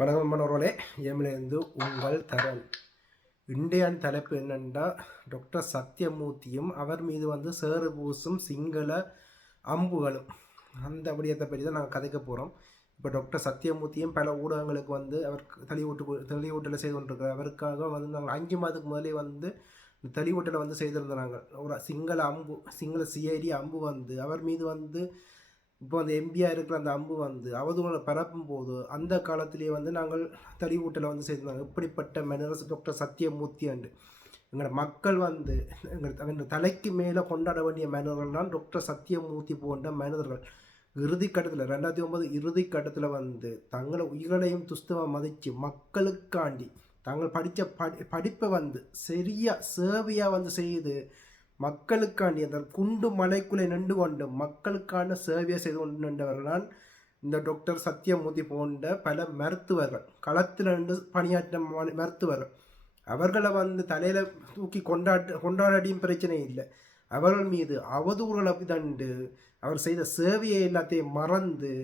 வணக்கம் மாணவர்களே, எம்லேருந்து உங்கள் தரன். இன்றைய தலைப்பு என்னென்னா, டாக்டர் சத்தியமூர்த்தியும் அவர் மீது சேறு பூசும் சிங்கள அம்புகளும் அந்த விடயத்தை பற்றி தான் நாங்கள் கதைக்க போகிறோம். இப்போ டாக்டர் சத்தியமூர்த்தியும் பல ஊடகங்களுக்கு அவர் தெளிவூட்டலை செய்து கொண்டிருக்கிறார். அவருக்காக நாங்கள் 5 மாதத்துக்கு முதலே தெளிவூட்டலை செய்திருந்தாங்க. ஒரு சிங்கள சிஐடி அம்பு அவர் மீது இப்போ அந்த எம்பியாக இருக்கிற அந்த அம்பு அவதூறை பரப்பும் போது அந்த காலத்திலேயே நாங்கள் தெளிவூட்டலை செய்திருந்தாங்க. இப்படிப்பட்ட மனிதர் டாக்டர் சத்தியமூர்த்தி அண்டு எங்களோட மக்கள் எங்கள் தலைக்கு மேலே கொண்டாட வேண்டிய மனிதர்கள் தான் டாக்டர் சத்தியமூர்த்தி போன்ற மனிதர்கள். இறுதிக்கட்டத்தில் 2009 இறுதிக்கட்டத்தில் தங்களை உயிர்களையும் துஸ்தமாக மதித்து மக்களுக்காண்டி தாங்கள் படித்த படிப்பை சரியாக சேவையாக செய்து மக்களுக்காண்டி அந்த குண்டு மலைக்குள்ளே நின்று கொண்டு மக்களுக்கான சேவையை செய்து கொண்டு நின்றவர்களால் இந்த டாக்டர் சத்தியமூர்த்தி போன்ற பல மருத்துவர்கள் களத்தில் நின்று பணியாற்ற மருத்துவர்கள். அவர்களை தலையில் தூக்கி கொண்டாடியும் பிரச்சனை இல்லை. அவர்கள் மீது அவதூறுகளை தண்டு அவர் செய்த சேவையை எல்லாத்தையும் மறந்து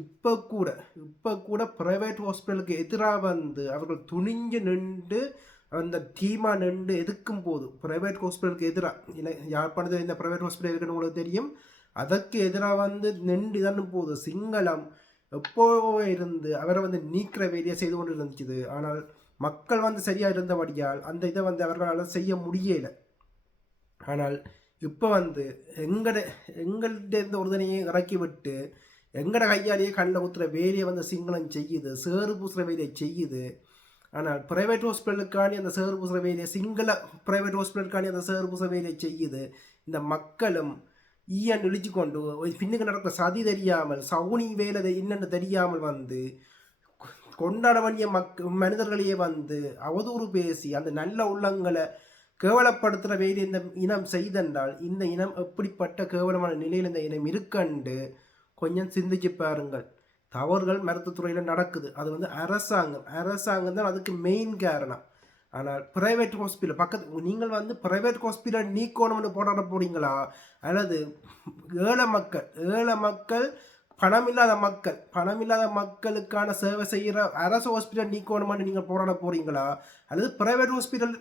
இப்போ கூட ப்ரைவேட் ஹாஸ்பிட்டலுக்கு எதிராக அவர்கள் துணிஞ்சு நின்று அந்த டீமாக நின்று எதுக்கும் போது ப்ரைவேட் ஹாஸ்பிட்டலுக்கு எதிராக யாழ்ப்பாணத்தில் இந்த ப்ரைவேட் ஹாஸ்பிட்டல் இருக்குன்னு உங்களுக்கு தெரியும். அதற்கு எதிராக நின்று இதன்னு போது சிங்களம் எப்போ இருந்து அவரை நீக்கிற வேலையை செய்து கொண்டு இருந்துச்சு. ஆனால் மக்கள் சரியாக இருந்தபடியால் அந்த இதை அவர்களால் செய்ய முடியலை. ஆனால் இப்போ எங்கள்கிட்ட இருந்த ஒருதனையை இறக்கி விட்டு எங்கட கையாலேயே கண்ணில் ஊற்றுற வேலையை சிங்களம் செய்யுது, சேறு பூசுகிற வேலையை செய்யுது. ஆனால் ப்ரைவேட் ஹாஸ்பிட்டலுக்காண்டி அந்த சேறு பூசுகிற வேலையை சிங்கள ப்ரைவேட் ஹாஸ்பிட்டலுக்காண்டி அந்த சேறு பூசுகிற வேலையை செய்யுது. இந்த மக்களும் ஈயன் இழிச்சு கொண்டு பின்னுக்கு நடக்கிற சதி தெரியாமல் சவுனி வேலை என்னென்னு தெரியாமல் கொண்டாட வேண்டிய மனிதர்களையே அவதூறு பேசி அந்த நல்ல உள்ளங்களை கேவலப்படுத்துகிற வேலை இந்த இனம் செய்தென்றால் இந்த இனம் எப்படிப்பட்ட கேவலமான நிலையில் இந்த இனம் இருக்கண்டு கொஞ்சம் சிந்திச்சு பாருங்கள். தவறுகள் மருத்துவத்துறையில் நடக்குது. அது அரசாங்கம் தான் அதுக்கு மெயின் காரணம். ஆனால் ப்ரைவேட் ஹாஸ்பிட்டல் பக்கத்து நீங்கள் ப்ரைவேட் ஹாஸ்பிட்டல் நீக்கணும்னு போராட போறீங்களா? அல்லது ஏழை மக்கள் பணமில்லாத மக்களுக்கான சேவை செய்கிற அரசு ஹாஸ்பிட்டல் நீக்கணுமான்னு நீங்கள் போராட போறீங்களா? அல்லது ப்ரைவேட் ஹாஸ்பிட்டல்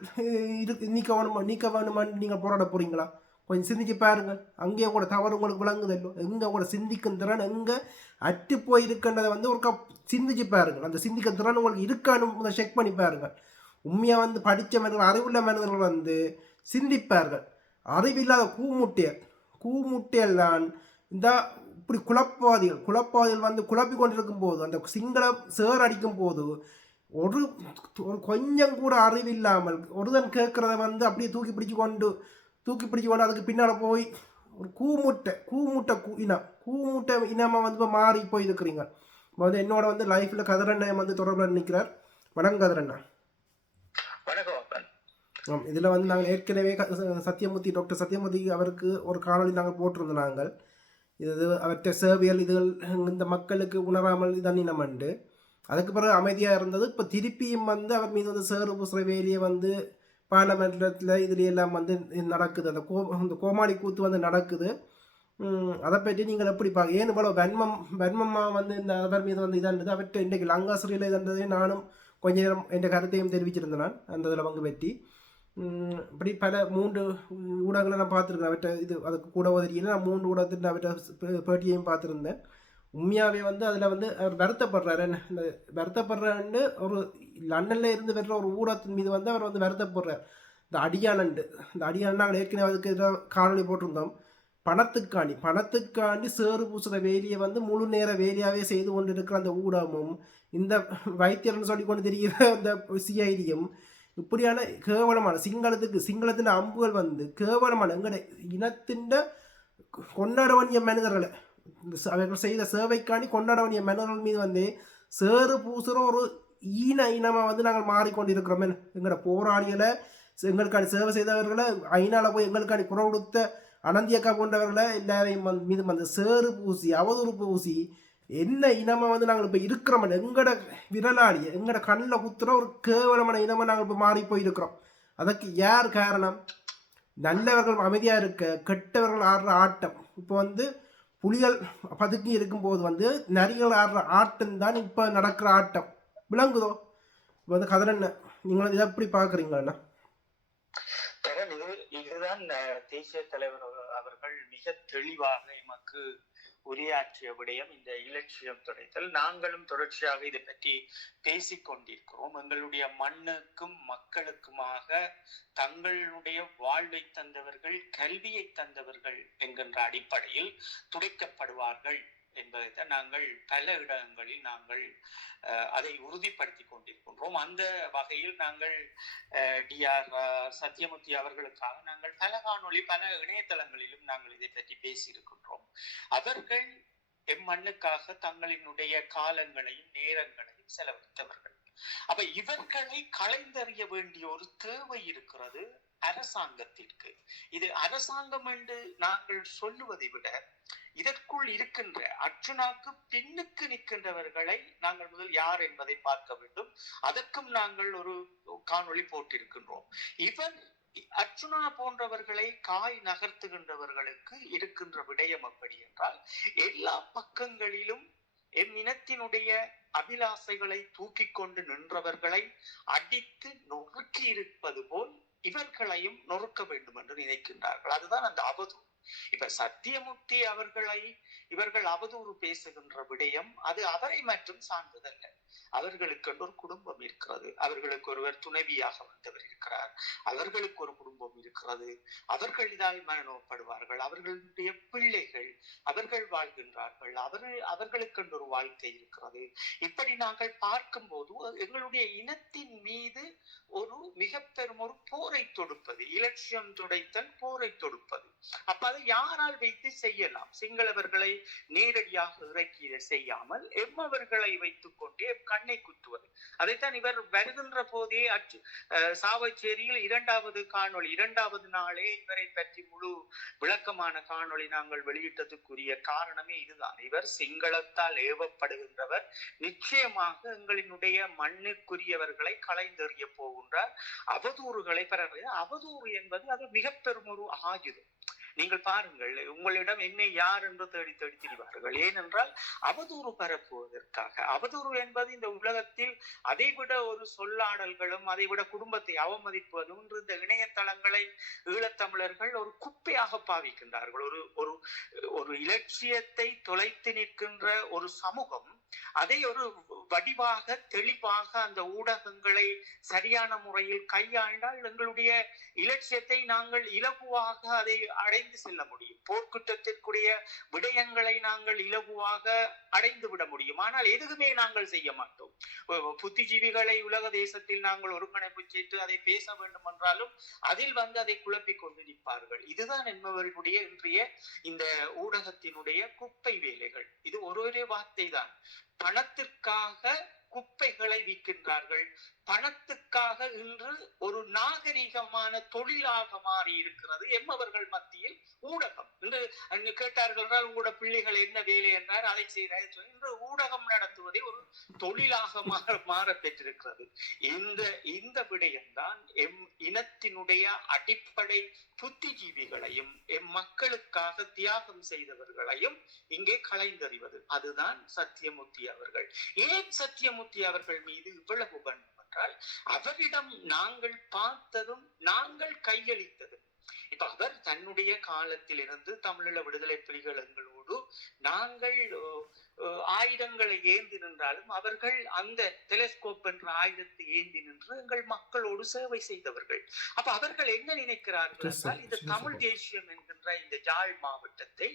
நீக்க வேணுமான்னு நீங்கள் போராட போறீங்களா? கொஞ்சம் சிந்திச்சு பாருங்கள். அங்கேயே கூட தவறு உங்களுக்கு விளங்குதல்லோ, எங்கே கூட சிந்திக்கும் திறன் எங்கே அட்டு போயிருக்கின்றதை ஒரு சிந்திச்சு பாருங்கள். அந்த சிந்திக்கும் திறன் உங்களுக்கு இருக்கான்னு செக் பண்ணி பாருங்கள். உண்மையாக படித்த மனிதர்கள் அறிவுள்ள மனிதர்கள் சிந்திப்பார்கள். அறிவில்லாத கூமுட்டையல் தான் இந்த இப்படி குழப்பவாதிகள் குழப்பி கொண்டிருக்கும் போது அந்த சிங்களம் சேர் அடிக்கும் போது ஒரு கொஞ்சம் கூட அறிவில்லாமல் ஒருதன் கேட்குறத அப்படியே தூக்கி பிடிச்சு கொண்டு அதுக்கு பின்னால் போய் ஒரு கூமுட்டை இனமாக இப்போ மாறி போயிருக்கிறீங்க. இப்போ என்னோட லைஃப்பில் கதிரண்ணன் தொடர்பில் நிற்கிறார். வணக்கம் கதிரண்ணா. இதில் நாங்கள் ஏற்கனவே டாக்டர் சத்தியமூர்த்தி அவருக்கு ஒரு காணொலி நாங்கள் போட்டிருந்தோம். நாங்கள் இது அவற்றை சேவைகள் இதுகள் இந்த மக்களுக்கு உணராமல் இதன்னினமண்டு அதுக்கு பிறகு அமைதியாக இருந்தது. இப்போ திருப்பியும் அவர் மீது சேறு பூசுகிற வேலையை பார்லமெண்ட்டில் இதுல எல்லாம் நடக்குது. அந்த கோமாளி கூத்து நடக்குது. அதை பற்றி நீங்கள் எப்படி ஏன் இவ்வளோ வன்மமாக இந்த அவர் மீது இதானது அவற்றை இன்றைக்கு லங்காசிரியில் இதன்றதே நானும் கொஞ்ச நேரம் என் கருத்தையும் தெரிவிச்சிருந்தேன். நான் அந்த இதில் பற்றி இப்படி பல 3 ஊடகங்களை நான் பார்த்துருக்கேன். அவற்றை அதுக்கு கூட உதவியில் நான் 3 ஊடகத்தின் அவற்றை பேட்டியையும் பார்த்துருந்தேன். உண்மையாகவே அதில் அவர் வருத்தப்படுறாரு. இந்த வருத்தப்படுறான்னு ஒரு லண்டனில் இருந்து வர்ற ஒரு ஊடகத்தின் மீது அவர் வருத்தப்படுறார். இந்த அடியானண்டு நாங்கள் ஏற்கனவே அதுக்கு ஏதாவது காணொலி போட்டிருந்தோம். பணத்துக்காண்டி சேறு பூசுகிற வேலையை முழு நேர வேலையாகவே செய்து கொண்டு இருக்கிற அந்த ஊடகமும் இந்த வைத்தியர்னு சொல்லி கொண்டு தெரிகிற அந்த சிஐடியும் இப்படியான கேவலமான சிங்களத்தின் அம்புகள் கேவலமான எங்களுடைய இனத்தின் கொண்டாட வேண்டிய மனிதர்களை அவர்கள் செய்த சேவைக்காண்டி கொண்டாட வேண்டிய மனிதர்கள் மீது சேறு பூசுகிற ஒரு இனமாக நாங்கள் மாறிக்கொண்டிருக்கிறோம். எங்களோட போராளிகளை எங்களுக்கான சேவை செய்தவர்களை ஐநால போய் எங்களுக்கான குரல் கொடுத்த அனந்தியக்கா போன்றவர்களை எல்லாரையும் மீது சேறு பூசி அவதூறு பூசி என்ன இனமாக நாங்கள் இப்போ இருக்கிறோம். எங்களோட விரலாளியை எங்களோட கண்ணில் குத்துற ஒரு கேவலமான இனமாக நாங்கள் இப்போ மாறி போயிருக்கிறோம். அதற்கு யார் காரணம்? நல்லவர்கள் அமைதியாக இருக்க, கெட்டவர்கள் ஆடுற ஆட்டம். இப்போ புலிகள் பதுக்கி இருக்கும்போது வந்து நரிகள் ஆடுற ஆட்டம் தான் இப்போ நடக்கிற ஆட்டம் விளங்குதோ. இப்போ வந்து கதிரண்ண நீங்கள் இதை எப்படி பார்க்குறீங்களா? இதுதான் தேசிய தலைவர் அவர்கள் மிக தெளிவாக எமக்கு உரையாற்றிய விடயம். இந்த இலட்சியம் துடைத்தல் நாங்களும் தொடர்ச்சியாக இதை பற்றி பேசிக் கொண்டிருக்கிறோம். எங்களுடைய மண்ணுக்கும் மக்களுக்குமாக தங்களுடைய வாழ்வை தந்தவர்கள், கல்வியை தந்தவர்கள் என்கின்ற அடிப்படையில் துடைக்கப்படுவார்கள் என்பதை நாங்கள் பல இடங்களில் நாங்கள் அதை உறுதிப்படுத்தி கொண்டிருக்கின்றோம். அந்த வகையில் நாங்கள் DR சத்யமூர்த்தி அவர்களுக்காக நாங்கள் பல காணொளி பல இணையதளங்களிலும் நாங்கள் இதை பற்றி பேசியிருக்கின்றோம். அவர்கள் எம்மண்ணுக்காக தங்களினுடைய காலங்களையும் நேரங்களையும் செலவழித்தவர்கள். அப்ப இவர்களை களைந்தறிய வேண்டிய ஒரு தேவை இருக்கிறது அரசாங்கத்திற்கு. இது அரசாங்கம் என்று நாங்கள் சொல்லுவதை விட இதற்குள் இருக்கின்ற அர்ச்சுனாக்கு பின்னுக்கு நிற்கின்றவர்களை நாங்கள் முதல் யார் என்பதை பார்க்க வேண்டும். அதற்கும் நாங்கள் ஒரு காணொளி போட்டிருக்கின்றோம். இவன் அர்ச்சுனா போன்றவர்களை காய் நகர்த்துகின்றவர்களுக்கு இருக்கின்ற விடயம் அப்படி என்றால் எல்லா பக்கங்களிலும் என் இனத்தினுடைய அபிலாசைகளை தூக்கி கொண்டு நின்றவர்களை அடித்து நொறுக்கி இருப்பது போல் இவர்களையும் நொறுக்க வேண்டும் என்று நினைக்கின்றார்கள். அதுதான் அந்த அவதூறு. இப்ப சத்தியமூர்த்தி அவர்களை இவர்கள் அவதூறு பேசுகின்ற விடயம் அது அவரை மட்டும் சார்ந்ததல்ல. அவர்களுக்கு ஒரு குடும்பம் இருக்கிறது, அவர்களுக்கு ஒருவர் துணைவியாக வந்தவர் இருக்கிறார், அவர்களுக்கு ஒரு குடும்பம் இருக்கிறது, அவர்கள் இதால் மனநோப்படுவார்கள், அவர்களுடைய பிள்ளைகள் அவர்கள் வாழ்கின்றார்கள், அவர்களுக்கு ஒரு வாழ்க்கை இருக்கிறது. இப்படி நாங்கள் பார்க்கும் போது எங்களுடைய இனத்தின் மீது ஒரு மிக பெரும் ஒரு போரை தொடுப்பது, இலட்சியம் துடைத்தல் போரை தொடுப்பது. அப்ப அதை யாரால் வைத்து செய்யலாம்? சிங்களவர்களை நேரடியாக இறக்கி செய்யாமல் எம்மவர்களை வைத்துக் கொண்டே கண்ணை குத்துவது. அதைத்தான் இவர் வருகின்ற போதே சாவச்சேரியில் இரண்டாவது நாளே இவரை பற்றி முழு விளக்கமான காணொளி நாங்கள் வெளியிட்டதுக்குரிய காரணமே இதுதான். இவர் சிங்களத்தால் ஏவப்படுகின்றவர், நிச்சயமாக எங்களினுடைய மண்ணுக்குரியவர்களை களைந்தெறிய போகின்றார், அவதூறுகளை பெற. அவதூறு என்பது அது மிக பெரும் ஒரு ஆயுதம். நீங்கள் பாருங்கள், உங்களிடம் என்னை யார் என்று தேடி தேடி திரிவார்கள். ஏனென்றால் அவதூறு பரப்புவதற்காக. அவதூறு என்பது இந்த உலகத்தில் அதைவிட ஒரு சொல்லாடல்களும் அதைவிட குடும்பத்தை அவமதிப்பதும் இந்த இணையதளங்களை ஈழத்தமிழர்கள் ஒரு குப்பையாக பாவிக்கின்றார்கள். ஒரு ஒரு இலட்சியத்தை தொலைத்து நிற்கின்ற ஒரு சமூகம் அதை ஒரு வடிவாக தெளிவாக அந்த ஊடகங்களை சரியான முறையில் கையாண்டால் எங்களுடைய இலட்சியத்தை நாங்கள் இலகுவாக அதை அடைந்து செல்ல முடியும். போர்க்குற்றத்திற்குரிய விடயங்களை நாங்கள் இலகுவாக அடைந்து விட முடியும். ஆனால் எதுவுமே நாங்கள் செய்ய மாட்டோம். புத்திஜீவிகளை உலக தேசத்தில் நாங்கள் ஒருங்கிணைப்பு செய்து அதை பேச வேண்டும் என்றாலும் அதில் வந்து அதை குழப்பிக் கொண்டு நிற்பார்கள். இதுதான் என்பவர்களுடைய இன்றைய இந்த ஊடகத்தினுடைய குப்பை வேலைகள். இது ஒரே வார்த்தை தான். பணத்திற்காக குப்பைகளை விற்கின்றார்கள். பணத்துக்காக இன்று ஒரு நாகரிகமான தொழிலாக மாறி இருக்கிறது எம்மவர்கள் மத்தியில் ஊடகம். என்று கேட்டார்கள் என்றால் உங்களோட பிள்ளைகள் என்ன வேலை என்றால் அதை செய்கிறார். இன்று ஊடகம் நடத்துவதை ஒரு தொழிலாக மாற பெற்றிருக்கிறது. இந்த விடயம்தான் எம் இனத்தினுடைய அடிப்படை புத்திஜீவிகளையும் எம் மக்களுக்காக தியாகம் செய்தவர்களையும் இங்கே களைந்தறிவது. அதுதான் சத்தியமூர்த்தி அவர்கள். ஏன் சத்தியமூர்த்தி அவர்கள் மீது இவ்வளவு பண்பு என்றால் அவரிடம் நாங்கள் பார்த்ததும் நாங்கள் கையளித்ததும். இப்ப அவர் தன்னுடைய காலத்தில் இருந்து தமிழீழ விடுதலை புலிகள் எங்களோடு நாங்கள் ஆயுதங்களை ஏந்தி நின்றாலும் அவர்கள் அந்த டெலிஸ்கோப் என்ற ஆயுதத்தை ஏந்தி நின்று எங்கள் மக்களோடு சேவை செய்தவர்கள். அப்ப அவர்கள் என்ன நினைக்கிறார்கள் என்றால் இந்த தமிழ் தேசியம் என்கின்ற இந்த யாழ் மாவட்டத்தை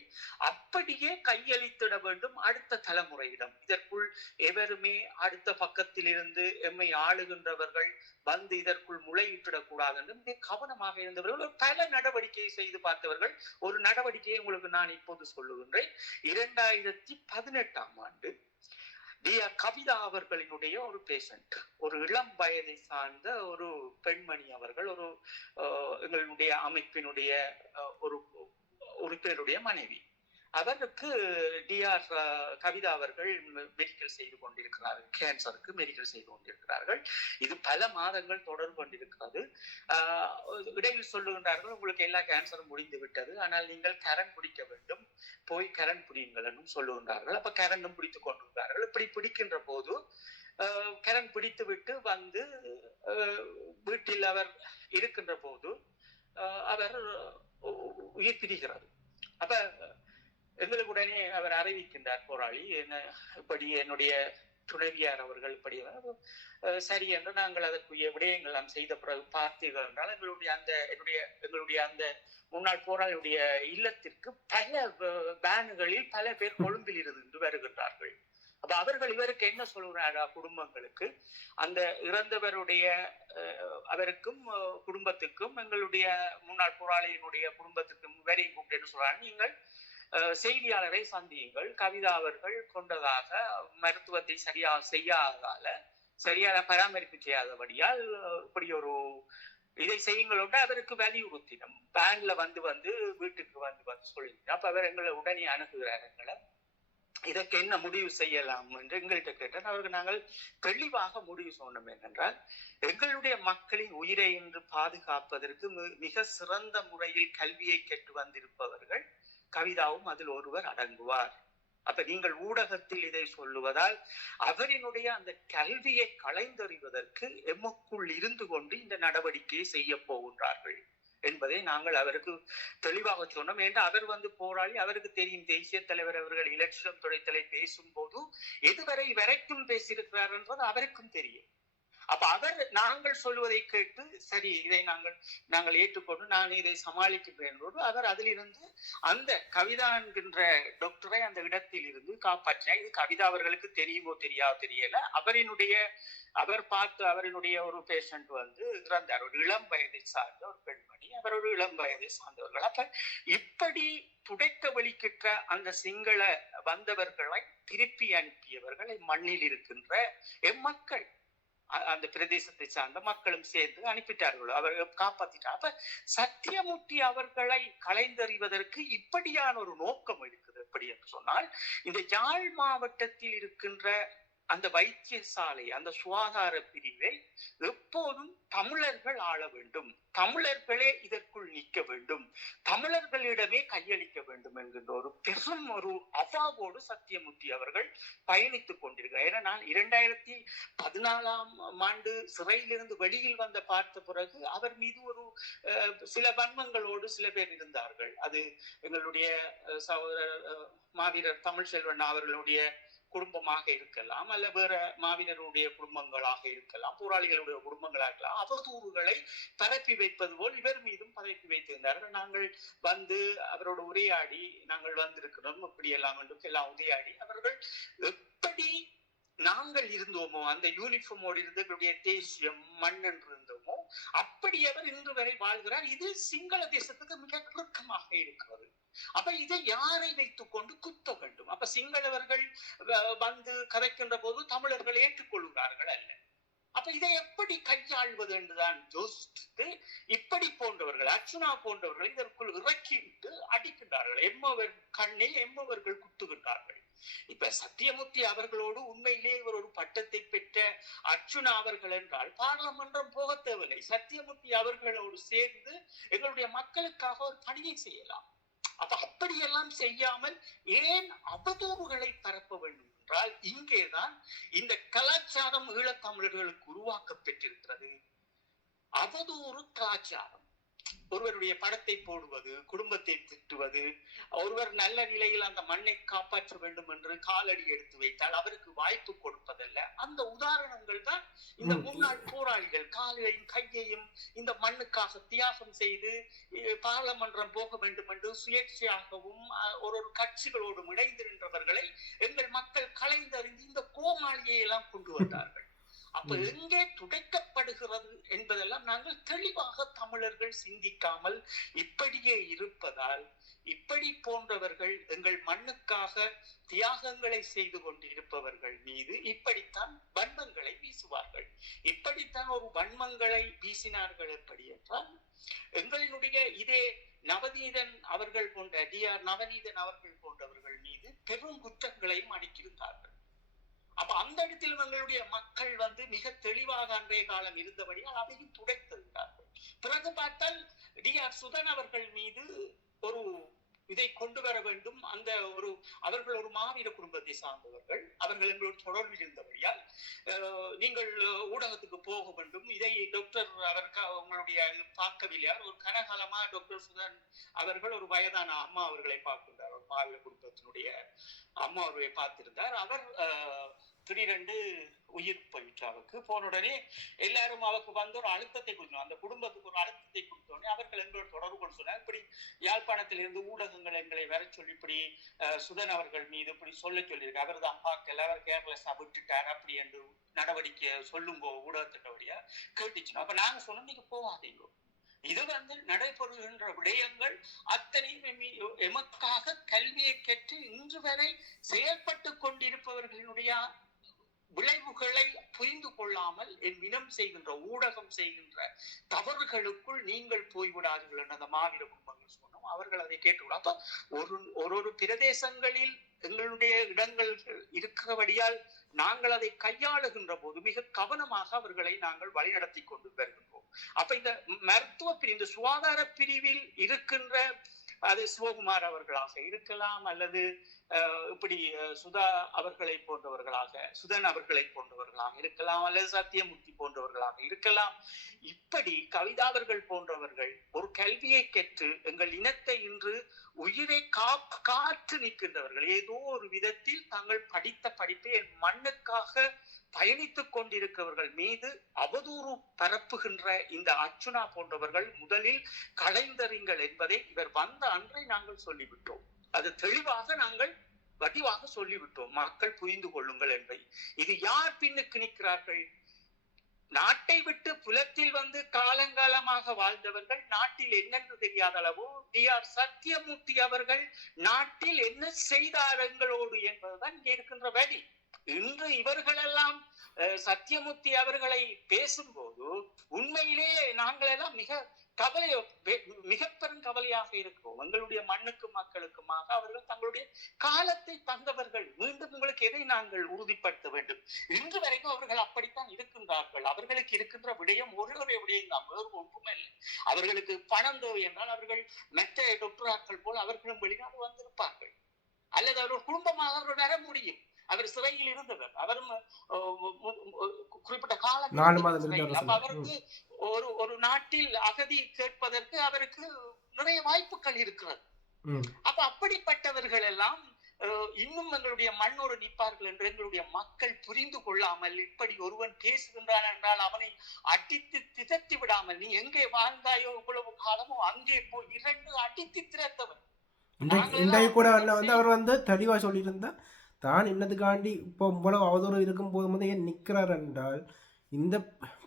அப்படியே கையளித்திட வேண்டும் அடுத்த தலைமுறையிடம். இதற்குள் எவருமே அடுத்த பக்கத்தில் இருந்து எம்மை ஆளுகின்றவர்கள் வந்து இதற்குள் முளையிட்டிடக்கூடாது என்று மிக கவனமாக இருந்தவர்கள் பல நடவடிக்கையை செய்து பார்த்தவர்கள். ஒரு நடவடிக்கையை உங்களுக்கு நான் இப்போது சொல்லுகின்றேன். 2018ஆம் ஆண்டு கவிதா அவர்களினுடைய ஒரு பேஷண்ட், ஒரு இளம் வயதை சார்ந்த ஒரு பெண்மணி அவர்கள், ஒரு எங்களுடைய அமைப்பினுடைய ஒரு உறுப்பினருடைய மனைவி. அவருக்கு டிஆர் கவிதா அவர்கள் மெடிக்கல் செய்து கொண்டிருக்கிறார்கள், கேன்சருக்கு மெடிக்கல் செய்து கொண்டிருக்கிறார்கள். இது பல மாதங்கள் தொடர்பு கொண்டிருக்கிறது. இடையில் சொல்லுகின்றார்கள், உங்களுக்கு எல்லா கேன்சரும் முடிந்து விட்டது, ஆனால் நீங்கள் கரண் பிடிக்க வேண்டும், போய் கரண் பிடியுங்கள் என்றும் சொல்லுகின்றார்கள். அப்ப கரண்டும் பிடித்துக் கொண்டிருக்கிறார்கள். இப்படி பிடிக்கின்ற போது கரண் பிடித்து விட்டு வந்து வீட்டில் அவர் இருக்கின்ற போது அவர் உயிர் பிரிகிறது. அப்ப எங்களுக்கு உடனே அவர் அறிவிக்கின்றார், போராளி என்ன இப்படி என்னுடைய துணைவியார் அவர்கள் இப்படி சரி என்று நாங்கள் அதற்குரிய விடயங்கள் நாம் செய்த பிறகு பார்த்தீர்கள் என்றால் எங்களுடைய அந்த முன்னாள் போராளியுடைய இல்லத்திற்கு பல வேன்களில் பல பேர் கொழும்பில் இருந்து வருகின்றார்கள். அப்ப அவர்கள் இவருக்கு என்ன சொல்கிறாரா, குடும்பங்களுக்கு அந்த இறந்தவருடைய அவருக்கும் குடும்பத்துக்கும் எங்களுடைய முன்னாள் போராளியினுடைய குடும்பத்துக்கும் வரையும் கூப்பிட்டு என்ன சொல்றாங்க, நீங்கள் செய்தியாளரை சந்தியுங்கள், கவிதா அவர்கள் கொண்டதாக மருத்துவத்தை சரியான பராமரிப்பு செய்யாதபடியால் இப்படி ஒரு இதை செய்யுங்களோட அவருக்கு வலியுறுத்தினோம். பேன்ல வந்து வீட்டுக்கு வந்து சொல்லியிருக்கோம். அப்ப அவர் எங்களை உடனே அணுகுகிறார். எங்களை இதற்கு என்ன முடிவு செய்யலாம் என்று எங்கள்கிட்ட கேட்டால் அவருக்கு நாங்கள் தெளிவாக முடிவு சொன்னோம். என்னென்றால், எங்களுடைய மக்களின் உயிரை இன்று பாதுகாப்பதற்கு மிக சிறந்த முறையில் கல்வியை கேட்டு வந்திருப்பவர்கள் கவிதாவும் அதில் ஒருவர் அடங்குவார். அப்ப நீங்கள் ஊடகத்தில் இதை சொல்லுவதால் அவரினுடைய அந்த கல்வியை களைந்தறிவதற்கு எமக்குள் இருந்து கொண்டு இந்த நடவடிக்கையை செய்ய போகின்றார்கள் என்பதை நாங்கள் அவருக்கு தெளிவாக சொன்னோம். என்று அவர் வந்து போராளி, அவருக்கு தெரியும், தேசிய தலைவர் அவர்கள் இலட்சியம் துடைத்தலை பேசும்போது எதுவரை வரைக்கும் பேசியிருக்கிறார் என்பது அவருக்கும் தெரியும். அப்ப அவர் நாங்கள் சொல்லுவதை கேட்டு சரி இதை நாங்கள் ஏற்றுக்கொண்டு நான் இதை சமாளிக்கின்றேன் என்பது அவர் அதிலிருந்து அந்த கவிதா என்கின்ற டாக்டரை அந்த இடத்தில் இருந்து காப்பாற்றினார். இது கவிதா அவர்களுக்கு தெரியுமோ தெரியல. அவர் பார்த்து அவரினுடைய ஒரு பேஷண்ட் வந்து இறந்தார், ஒரு இளம் வயதை சார்ந்த ஒரு பெண்மணி, அவர் ஒரு இளம் வயதை சார்ந்தவர்கள். அப்ப இப்படி துடைக்க வலிக்கின்ற அந்த சிங்கள வந்தவர்களை திருப்பி அனுப்பியவர்கள் மண்ணில் இருக்கின்ற எம்மக்கள், அந்த பிரதேசத்தை சார்ந்த மக்களும் சேர்ந்து அனுப்பிட்டார்கள், அவர்கள் காப்பாற்றிட்டார். அப்ப சத்தியமூர்த்தி அவர்களை களைந்தறிவதற்கு இப்படியான ஒரு நோக்கம் இருக்குது. எப்படி என்று சொன்னால், இந்த யாழ் மாவட்டத்தில் இருக்கின்ற அந்த வைத்தியசாலை, அந்த சுகாதார பிரிவை எப்போதும் தமிழர்கள் ஆள வேண்டும், தமிழர்களே இதற்குள் நிற்க வேண்டும், தமிழர்களிடமே கையளிக்க வேண்டும் என்கின்ற ஒரு பெரும் ஒரு அவாவோடு சத்தியமூர்த்தி அவர்கள் பயணித்துக் கொண்டிருக்கிறார். ஏன்னா நான் 2014 சிறையிலிருந்து வெளியில் வந்த பார்த்த பிறகு அவர் மீது ஒரு சில வன்மங்களோடு சில பேர் இருந்தார்கள். அது எங்களுடைய சகோதரர் மாவீரர் தமிழ்செல்வன் அவர்களுடைய குடும்பமாக இருக்கலாம், அல்ல வேற மாவீரருடைய குடும்பங்களாக இருக்கலாம், போராளிகளுடைய குடும்பங்களாக இருக்கலாம். அவதூறுகளை பரப்பி வைப்பது போல் இவர் மீதும் பரப்பி வைத்திருந்தார்கள். நாங்கள் வந்து அவரோட உரையாடி நாங்கள் வந்திருக்கிறோம் இப்படி எல்லாம் எல்லாம் உரையாடி அவர்கள் எப்படி நாங்கள் இருந்தோமோ அந்த யூனிஃபார்மோடு இருந்தவர்களுடைய தேசியம் மன்னன் இருந்தோமோ அப்படி அவர் இன்று வரை வாழ்கிறார். இது சிங்கள தேசத்துக்கு மிக நெருக்கமாக இருக்கிறது. அப்ப இதை யாரை வைத்துக் கொண்டு குத்த வேண்டும்? அப்ப சிங்களவர்கள் வந்து கதைக்கின்ற போது தமிழர்கள் ஏற்றுக்கொள்கிறார்கள் அல்ல. அப்ப இதை எப்படி கையாள்வது என்றுதான் யோசித்து இப்படி போன்றவர்கள், அர்ச்சுனா போன்றவர்கள் இதற்குள் இறக்கிவிட்டு அடிக்கின்றார்கள். எம்மவர் கண்ணில் எம்மவர்கள் குத்துகின்றார்கள். இப்ப சத்தியமூர்த்தி அவர்களோடு உண்மையிலே இவர் ஒரு பட்டத்தை பெற்ற அர்ச்சுனா அவர்கள் என்றால் பாராளுமன்றம் போக தேவையில்லை, சத்தியமூர்த்தி அவர்களோடு சேர்ந்து எங்களுடைய மக்களுக்காக ஒரு பணியை செய்யலாம். அப்ப அப்படியெல்லாம் செய்யாமல் ஏன் அவதூறுகளை பரப்ப வேண்டும் என்றால், இங்கேதான் இந்த கலாச்சாரம் ஈழத்தமிழர்களுக்கு உருவாக்க பெற்றிருக்கிறது. அவதூறு கலாச்சாரம். ஒருவருடைய படத்தை போடுவது, குடும்பத்தை திட்டுவது, ஒருவர் நல்ல நிலையில் அந்த மண்ணை காப்பாற்ற வேண்டும் என்று காலடி எடுத்து வைத்தால் அவருக்கு வாய்ப்பு கொடுப்பதல்ல. அந்த உதாரணங்கள் தான் இந்த முன்னாள் போராளிகள் காலையும் கையையும் இந்த மண்ணுக்காக தியாகம் செய்து பாராளுமன்றம் போக வேண்டும் என்று சுயேட்சையாகவும் ஒரு கட்சிகளோடு இணைந்து நின்றவர்களை எங்கள் மக்கள் கலைந்தறிந்து இந்த கோமாளியை எல்லாம் கொண்டு வந்தார்கள். அப்ப எங்கே துடைக்கப்படுகிறது என்பதெல்லாம் நாங்கள் தெளிவாக தமிழர்கள் சிந்திக்காமல் இப்படியே இருப்பதால் இப்படி போன்றவர்கள் எங்கள் மண்ணுக்காக தியாகங்களை செய்து கொண்டிருப்பவர்கள் மீது இப்படித்தான் வன்மங்களை வீசுவார்கள். இப்படித்தான் ஒரு வன்மங்களை வீசினார்கள். எப்படி என்றால் எங்களினுடைய இதே நவநீதன் அவர்கள் போன்ற DR நவநீதன் அவர்கள் போன்றவர்கள் மீது பெரும் குற்றங்களையும் அடிக்கிருந்தார்கள். அப்ப அந்த இடத்தில் எங்களுடைய மக்கள் மிக தெளிவாக அன்றைய காலம் இருந்தபடியால் அதையும் துடைத்திருந்தார்கள். பிறகு பார்த்தால் DR சுதன் அவர்கள் மீது ஒரு இதை கொண்டு வர வேண்டும். அவர்கள் ஒரு மாவீர குடும்பத்தை சார்ந்தவர்கள், அவர்கள் எங்களோட தொடர்பில் இருந்தபடியால் நீங்கள் ஊடகத்துக்கு போக வேண்டும். இதை டாக்டர் உங்களுடைய பார்க்கவில்லையா? ஒரு கனகாலமா டாக்டர் சுதன் அவர்கள் ஒரு வயதான அம்மா அவர்களை பார்க்கின்றார். ஒரு மாவீர குடும்பத்தினுடைய அம்மா அவர்களை பார்த்திருந்தார். அவர் திடீரென்று உயிர் போயிற்றாவுக்கு போன உடனே எல்லாரும் அவருக்கு ஒரு அழுத்தத்தை கொடுக்கணும், அந்த குடும்பத்துக்கு ஒரு அழுத்தத்தை கொடுத்தோடனே அவர்கள் எங்களோட தொடர்பு கொண்டு சொன்னார். இப்படி யாழ்ப்பாணத்தில் இருந்து ஊடகங்கள் எங்களை வர சொல்லி இப்படி சுதன் அவர்கள் மீது இப்படி சொல்ல சொல்லியிருக்கு. அவர் தான் பார்க்கல, அவர் கேர்லெஸ்ஸா விட்டுட்டார் அப்படி என்று நடவடிக்கை சொல்லும்போ ஊடகத்திட்டபடியா கேட்டுச்சு. அப்ப நாங்க சொன்னோம், நீங்க போகாதீங்க, இது நடைபெறுகின்ற விடயங்கள் அத்தனையும் எமக்காக கல்வியை கற்று இன்று வரை செயல்பட்டு கொண்டிருப்பவர்களுடைய விளைவுகளை புரிந்து கொள்ளாமல் என் இனம் செய்கின்ற ஊடகம் செய்கின்ற தவறுகளுக்குள் நீங்கள் போய்விடாதீர்கள் என்ற அந்த மாவீர குடும்பங்கள் சொன்னோம். அவர்கள் அதை கேட்டுவிடும். அப்ப ஒரு பிரதேசங்களில் எங்களுடைய இடங்கள் இருக்கிறபடியால் நாங்கள் அதை கையாளுகின்ற போது மிக கவனமாக அவர்களை நாங்கள் வழிநடத்தி கொண்டு வருகின்றோம். அப்ப இந்த மருத்துவ பிரிவு, இந்த சுகாதார பிரிவில் இருக்கின்ற அது சிவகுமார் அவர்களாக இருக்கலாம், அல்லது இப்படி சுதா அவர்களை போன்றவர்களாக, சுதன் அவர்களை போன்றவர்களாக இருக்கலாம், அல்லது சத்தியமூர்த்தி போன்றவர்களாக இருக்கலாம். இப்படி கவிதா அவர்கள் போன்றவர்கள் ஒரு கல்வியை கற்று எங்கள் இனத்தை இன்று உயிரை காத்து நிற்கின்றவர்கள். ஏதோ ஒரு விதத்தில் தாங்கள் படித்த படிப்பை என் மண்ணுக்காக பயணித்துக் கொண்டிருக்கிறவர்கள் மீது அவதூறு பரப்புகின்ற இந்த அர்ச்சுனா போன்றவர்கள் முதலில் கலைந்தறிங்கள் என்பதை இவர் வந்த அன்றை நாங்கள் சொல்லிவிட்டோம். அது தெளிவாக நாங்கள் வடிவாக சொல்லிவிட்டோம். மக்கள் புரிந்து கொள்ளுங்கள் என்பதை. இது யார் பின்னுக்கு நிற்கிறார்கள்? நாட்டை விட்டு புலத்தில் காலங்காலமாக வாழ்ந்தவர்கள், நாட்டில் என்னென்று தெரியாத அளவு DR சத்தியமூர்த்தி அவர்கள் நாட்டில் என்ன செய்தார் எங்களோடு என்பதுதான் இங்கே இருக்கின்ற வழி. இன்று இவர்களெல்லாம் சத்தியமூர்த்தி அவர்களை பேசும்போது உண்மையிலே நாங்கள் எல்லாம் மிக பெரும் கவலையாக இருக்கிறோம். எங்களுடைய மண்ணுக்கும் மக்களுக்குமாக அவர்கள் தங்களுடைய காலத்தை தந்தவர்கள். மீண்டும் உங்களுக்கு எதை நாங்கள் உறுதிப்படுத்த வேண்டும்? இன்று வரைக்கும் அவர்கள் அப்படித்தான் இருக்கின்றார்கள். அவர்களுக்கு இருக்கின்ற விடயம் ஒரே விடயம் தான், வேறு ஒன்றுமே இல்லை. அவர்களுக்கு பணம் தேவை என்றால் அவர்கள் மற்ற டாக்டராக்கள் போல் அவர்களும் வெளிநாடு வந்திருப்பார்கள், அல்லது அவர்கள் குடும்பமாக அவர்கள் வர முடியும். அவர் சிறையில் இருந்தவர், அவரும் குறிப்பிட்ட காலம் அவருக்கு ஒரு நாட்டில் அகதி கேட்பதற்கு அவருக்கு நிறைய வாய்ப்புகள் இருக்கிறது. அப்ப அப்படிப்பட்டவர்கள் எல்லாம் இன்னும் எங்களுடைய மண்ணோடு நிற்பார்கள் என்று எங்களுடைய மக்கள் புரிந்து கொள்ளாமல், இப்படி ஒருவன் பேசுகின்றான் என்றால் அவனை அடித்து திரட்டி விடாமல், நீ எங்கே வாழ்ந்தாயோ இவ்வளவு காலமோ அங்கே போய் 2 அடித்து திரத்தவன். இன்றைக்கு கூட அவர் தெளிவா சொல்லியிருந்தா தான் இன்னதுக்காண்டி இப்போ இவ்வளவு அவதூறு இருக்கும் போது ஏன் நிற்கிறார் என்றால், இந்த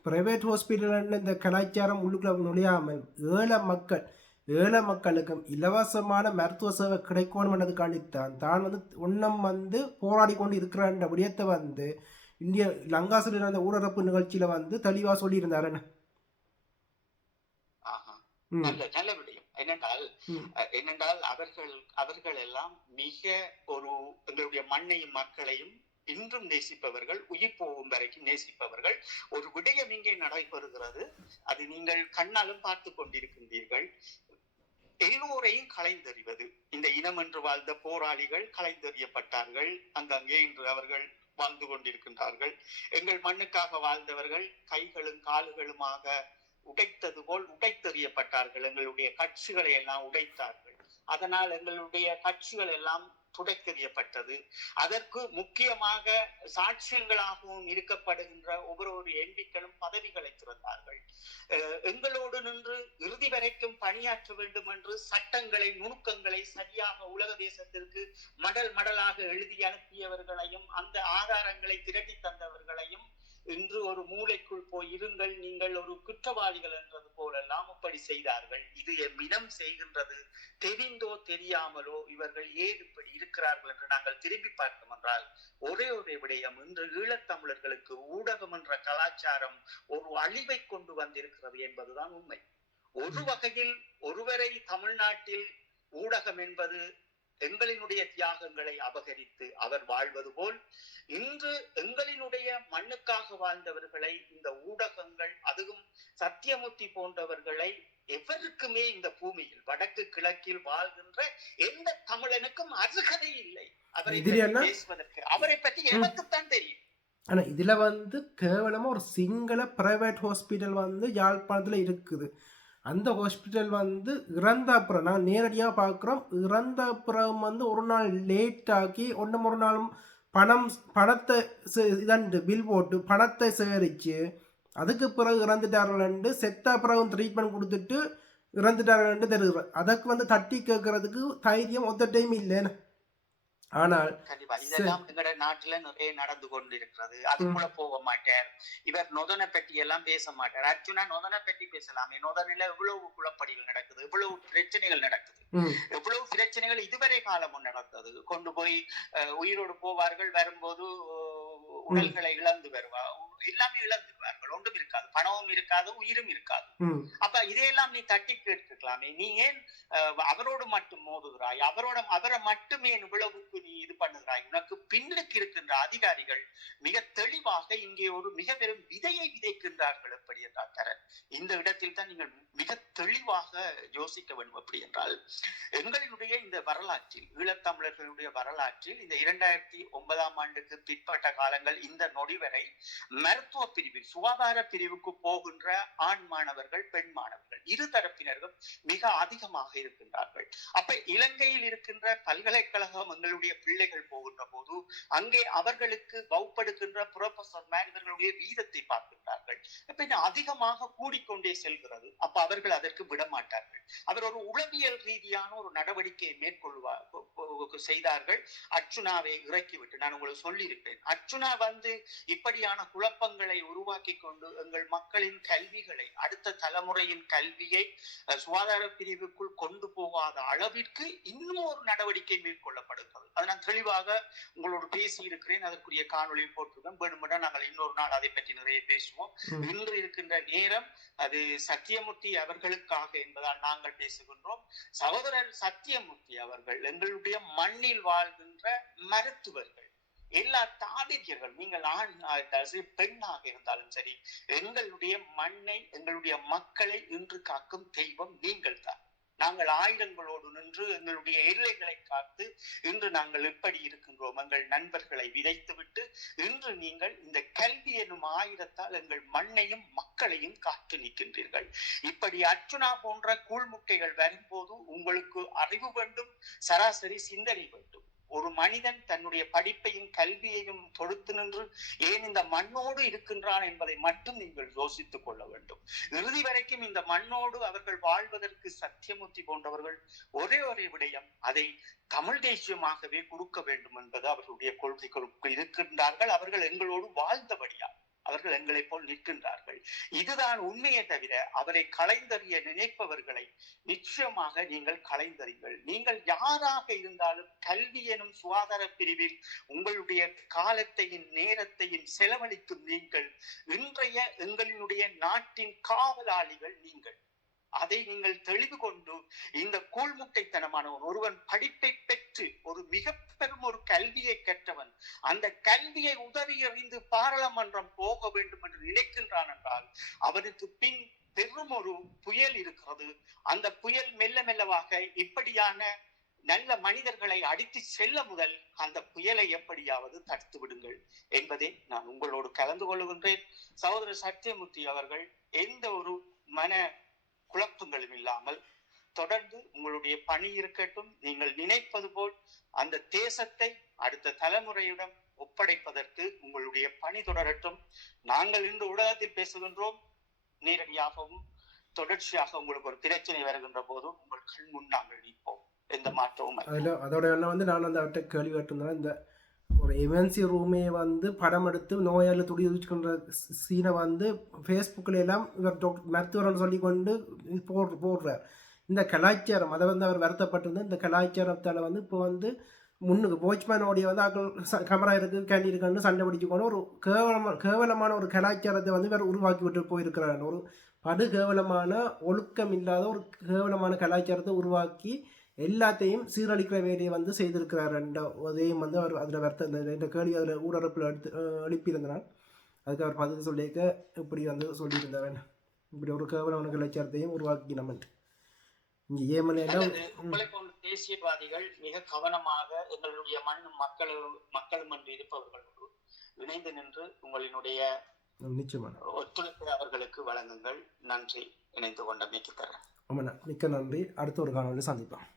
பிரைவேட் ஹாஸ்பிட்டல் இந்த கலாச்சாரம் உள்ளுக்குள்ள நுழையாமல் ஏழை மக்களுக்கும் இலவசமான மருத்துவ சேவை கிடைக்கணும் என்றதுக்காண்டித்தான் தான் ஒன்னம் போராடி கொண்டு இருக்கிற விடயத்தை இந்திய லங்காசில் அந்த ஊரடப்பு நிகழ்ச்சியில தெளிவா சொல்லியிருந்தார். நல்ல விடயம் என்னென்றால் அவர்கள் எல்லாம் மிக எங்களுடைய மண்ணையும் மக்களையும் இன்றும் நேசிப்பவர்கள், உயிர் போகும் வரைக்கும் நேசிப்பவர்கள். ஒரு விடயம் இங்கே நடைபெறுகிறது, அது நீங்கள் கண்ணாலும் பார்த்து கொண்டிருக்கின்றீர்கள். எல்லோரையும் கலைந்தறிவது. இந்த இனம் என்று வாழ்ந்த போராளிகள் கலைந்தறியப்பட்டார்கள். அங்கங்கே இன்று அவர்கள் வாழ்ந்து கொண்டிருக்கின்றார்கள். எங்கள் மண்ணுக்காக வாழ்ந்தவர்கள் கைகளும் கால்களுமாக உடைத்தது போல் உடைத்தெறியப்பட்டார்கள். எங்களுடைய கட்சிகளை எல்லாம் உடைத்தார்கள். அதனால் எங்களுடைய கட்சிகள் எல்லாம் துடைத்தெறியப்பட்டது. அதற்கு முக்கியமாக சாட்சியங்களாகவும் இருக்கப்படுகின்ற ஒவ்வொரு எம்பிக்களும் பதவிகளை துறந்தார்கள். எங்களோடு நின்று இறுதி வரைக்கும் பணியாற்ற வேண்டும் என்று சட்டங்களை, நுணுக்கங்களை சரியாக உலக தேசத்திற்கு மடலாக எழுதி அனுப்பியவர்களையும் அந்த ஆதாரங்களை திரட்டி தந்தவர்களையும் இன்று ஒரு மூளைக்குள் போய் இருங்கள், நீங்கள் ஒரு குற்றவாளிகள் என்றது போலெல்லாம் அப்படி செய்தார்கள். இது எம்மினம் செய்கின்றது தெரிந்தோ தெரியாமலோ இவர்கள் ஏன் இப்படி இருக்கிறார்கள் என்று நாங்கள் திரும்பி பார்த்தோம் என்றால் ஒரே ஒரு விடயம், இன்று ஈழத்தமிழர்களுக்கு ஊடகம் என்ற கலாச்சாரம் ஒரு அழிவை கொண்டு வந்திருக்கிறது என்பதுதான் உண்மை. ஒரு வகையில் ஒருவரை தமிழ்நாட்டில் ஊடகம் என்பது எங்களினுடைய தியாகங்களை அபகரித்து அவர் வாழ்வது போல் இன்று எங்களினுடைய மண்ணுக்காக வாழ்ந்தவர்களை இந்த ஊடகங்கள், அதுவும் சத்தியமூர்த்தி போன்றவர்களை எவருக்குமே இந்த பூமியில் வடக்கு கிழக்கில் வாழ்கின்ற எந்த தமிழனுக்கும் அருகதை இல்லை அவரை பேசுவதற்கு. அவரை பற்றி எனக்குத்தான் தெரியும். ஆனா இதுல கேவலமா ஒரு சிங்கள பிரைவேட் ஹாஸ்பிட்டல் யாழ்ப்பாணத்துல இருக்குது. அந்த ஹாஸ்பிட்டல் இறந்த அப்புறம் நாங்கள் நேரடியாக பார்க்குறோம். இறந்த அப்புறம் ஒரு நாள் லேட் ஆக்கி ஒரு நாளும் பணத்தை இதண்டு பில் போட்டு பணத்தை சேகரித்து அதுக்கு பிறகு இறந்துட்டார்கள், செத்த பிறகு ட்ரீட்மெண்ட் கொடுத்துட்டு இறந்துட்டார்கள் தெரியுது. அதற்கு தட்டி கேட்கறதுக்கு தைரியம் ஒத்த டைம் இல்லைன்னு. ஆனால் இதெல்லாம் எங்கட நாட்டுல நிறைய நடந்து கொண்டிருக்கிறது. அதுக்குள்ள போக மாட்டார் இவர். நொதனை பற்றி எல்லாம் பேச மாட்டார். அர்ச்சுனா நொதனை பற்றி பேசலாமே. நொதனில எவ்வளவு குழப்படிகள் நடக்குது, எவ்வளவு பிரச்சனைகள் நடக்குது, எவ்வளவு பிரச்சனைகள் இதுவரை காலமும் நடந்தது. கொண்டு போய் உயிரோடு போவார்கள், வரும்போது உடல்களை இழந்து வருவார், எல்லாமே இழந்துருவார்கள். ஒன்றும் இருக்காது, பணமும் இருக்காது, உயிரும் இருக்காது. அப்ப இதையெல்லாம் நீ தட்டி கேட்டுக்கலாமே. நீ ஏன் அவரோடு மட்டும் மோதுகிறாய்? அவரை மட்டுமே இவ்வளவுக்கு நீ இது பண்ணுகிறாய்? உனக்கு பின்னுக்கு இருக்கின்ற அதிகாரிகள் மிக தெளிவாக இங்கே ஒரு மிக பெரும் விதையை விதைக்கின்றார்கள். எப்படி என்றால் தரன், இந்த இடத்தில் தான் நீங்கள் மிக தெளிவாக யோசிக்க வேண்டும். எப்படி என்றால் எங்களினுடைய இந்த வரலாற்றில், ஈழத்தமிழர்களுடைய வரலாற்றில் இந்த 2009ஆம் ஆண்டுக்கு பிற்பட்ட காலங்கள் இந்த நொடி வரை மருத்துவ பிரிவில், சுகாதார பிரிவுக்கு போகின்ற ஆண் மாணவர்கள், பெண் மாணவர்கள் இரு தரப்பினர்கள் மிக அதிகமாக இருக்கின்றார்கள். அப்ப இலங்கையில் இருக்கின்ற பல்கலைக்கழகம் எங்களுடைய பிள்ளைகள் போகின்ற போது அங்கே அவர்களுக்கு வகுப்படுகின்ற புரொஃபசர்மார் இவர்களுடைய வீதத்தை பார்க்கின்றார்கள். இப்ப அதிகமாக கூடிக்கொண்டே செல்கிறது. அப்ப அவர்கள் அதற்கு விடமாட்டார்கள். அவர் ஒரு உளவியல் ரீதியான ஒரு நடவடிக்கையை செய்தார்கள். அர்ச்சுனாவை இறக்கிவிட்டு, நான் உங்களுக்கு சொல்லியிருப்பேன், அர்ச்சுனா இப்படியான குழப்பங்களை உருவாக்கி கொண்டு எங்கள் மக்களின் கல்விகளை, அடுத்த தலைமுறையின் கல்வியை சுகாதார பிரிவுக்குள் கொண்டு போகாத அளவிற்கு இன்னும் ஒரு நடவடிக்கை மேற்கொள்ளப்படுகிறது. அதை நான் தெளிவாக உங்களோடு பேசி இருக்கிறேன். அதற்குரிய காணொலியில் போட்டிருக்கோம். வேணுமென்றா நாங்கள் இன்னொரு நாள் அதை பற்றி நிறைய பேசுவோம். இன்று இருக்கின்ற நேரம் அது சத்தியமூர்த்தி அவர்களுக்காக என்பதால் நாங்கள் பேசுகின்றோம். சகோதரர் சத்தியமூர்த்தி அவர்கள் எங்களுடைய மண்ணில் வாழ்கின்ற மருத்துவர்கள், எல்லா தாதிரியர்கள், நீங்கள் ஆண் சரி பெண்ணாக இருந்தாலும் சரி, எங்களுடைய மண்ணை, எங்களுடைய மக்களை இன்று காக்கும் தெய்வம் நீங்கள் தான். நாங்கள் ஆயுதங்களோடு நின்று எங்களுடைய எல்லைகளை காத்து இன்று நாங்கள் எப்படி இருக்கின்றோம்? எங்கள் நண்பர்களை விதைத்துவிட்டு இன்று நீங்கள் இந்த கல்வி எனும் ஆயுதத்தால் எங்கள் மண்ணையும் மக்களையும் காத்து நிற்கின்றீர்கள். இப்படி அர்ச்சுனா போன்ற கூழ்முட்டைகள் வரும்போது உங்களுக்கு அறிவு வேண்டும், சராசரி சிந்தனை வேண்டும். ஒரு மனிதன் தன்னுடைய படிப்பையும் கல்வியையும் தொடுத்து நின்று ஏன் இந்த மண்ணோடு இருக்கின்றான் என்பதை மட்டும் நீங்கள் யோசித்துக் கொள்ள வேண்டும். இறுதி வரைக்கும் இந்த மண்ணோடு அவர்கள் வாழ்வதற்கு சத்தியமூர்த்தி போன்றவர்கள் ஒரே விடயம், அதை தமிழ் தேசியமாகவே கொடுக்க வேண்டும் என்பது அவர்களுடைய கொள்கைகளுக்கு இருக்கின்றார்கள். அவர்கள் எங்களோடு வாழ்ந்தபடியால் அவர்கள் எங்களை போல் நிற்கின்றார்கள். இதுதான் உண்மையை தவிர அவரை களைந்தறிய நினைப்பவர்களை நிச்சயமாக நீங்கள் களைந்தறிங்கள். நீங்கள் யாராக இருந்தாலும் கல்வி எனும் சுகாதார பிரிவில் உங்களுடைய காலத்தையும் நேரத்தையும் செலவழிக்கும் நீங்கள் இன்றைய எங்களினுடைய நாட்டின் காவலாளிகள். நீங்கள் அதை நீங்கள் தெளிவு கொண்டு இந்த கூழ்முட்டைத்தனமான ஒருவன் படிப்பை பெற்று ஒரு மிக பெரும் ஒரு கல்வியை கற்றவன் அந்த கல்வியை உதறி எறிந்து பாராளுமன்றம் போக வேண்டும் என்று நினைக்கின்றான் என்றால் அவனுக்கு பின் பெரும் ஒரு புயல் இருக்கிறது. அந்த புயல் மெல்ல மெல்லவாக இப்படியான நல்ல மனிதர்களை அடித்து செல்ல முதல் அந்த புயலை எப்படியாவது தடுத்து விடுங்கள் என்பதை நான் உங்களோடு கலந்து கொள்கின்றேன். சகோதரர் சத்தியமூர்த்தி அவர்கள் எந்த ஒரு மன குழப்பங்களும் இல்லாமல் தொடர்ந்து உங்களுடைய பணி இருக்கட்டும். நீங்கள் நினைப்பது போல் அந்த தேசத்தை அடுத்த தலைமுறையிடம் ஒப்படைப்பதற்கு உங்களுடைய பணி தொடரட்டும். நாங்கள் இந்த ஊடகத்தில் பேசுகின்றோம், நேரடியாகவும் தொடர்ச்சியாக உங்களுக்கு ஒரு பிரச்சனை வருகின்ற போது உங்கள் கண் முன் நாங்கள் நிற்போம். எந்த மாற்றமும் அதோட நான் அந்த அவர்கிட்ட கேள்வி கேட்டிருந்தேன். இந்த ஒரு ஒரு எமர்ஜென்சி ரூமே வந்து படம் எடுத்து நோயாளி துடி வச்சுக்கின்ற சீனை வந்து ஃபேஸ்புக்கில் எல்லாம் இவர் மருத்துவர்னு சொல்லி கொண்டு போடுறார். இந்த கலாச்சாரம் அதை வந்து அவர் வருத்தப்பட்டிருந்த இந்த கலாச்சாரத்தால் வந்து இப்போ வந்து முன்னுக்கு போட்ச்மேனோடைய வந்து ஆக்கள் கேமரா இருக்குது கேண்டி இருக்குன்னு சண்டை பிடிச்சிக்கொண்டு ஒரு கேவலமான ஒரு கலாச்சாரத்தை வந்து இவர் உருவாக்கி விட்டு போயிருக்கிறார். ஒரு படு கேவலமான ஒழுக்கம் இல்லாத ஒரு கேவலமான கலாச்சாரத்தை உருவாக்கி எல்லாத்தையும் சீரழிக்கிற வேலையை வந்து செய்திருக்கிறார். அதையும் வந்து அவர் அதில் வருத்த இந்த கேள்வி அதில் ஊரடப்பில் எழுப்பியிருந்தனால் அதுக்கு அவர் பதில் சொல்லியிருக்க இப்படி வந்து சொல்லியிருந்தார். இப்படி ஒரு கேவலமான கலாச்சாரத்தையும் உருவாக்கினோம். இங்கே ஏமலையெல்லாம் உங்களை போன்ற தேசியவாதிகள் மிக கவனமாக எங்களுடைய மக்கள் என்று இருப்பவர்களோடு இணைந்து நின்று உங்களினுடைய நிச்சயமான ஒத்துழைப்பை அவர்களுக்கு வழங்குங்கள். நன்றி. இணைந்து கொண்ட மிக்க மிக்க நன்றி. அடுத்த ஒரு காணொலியில் சந்திப்போம்.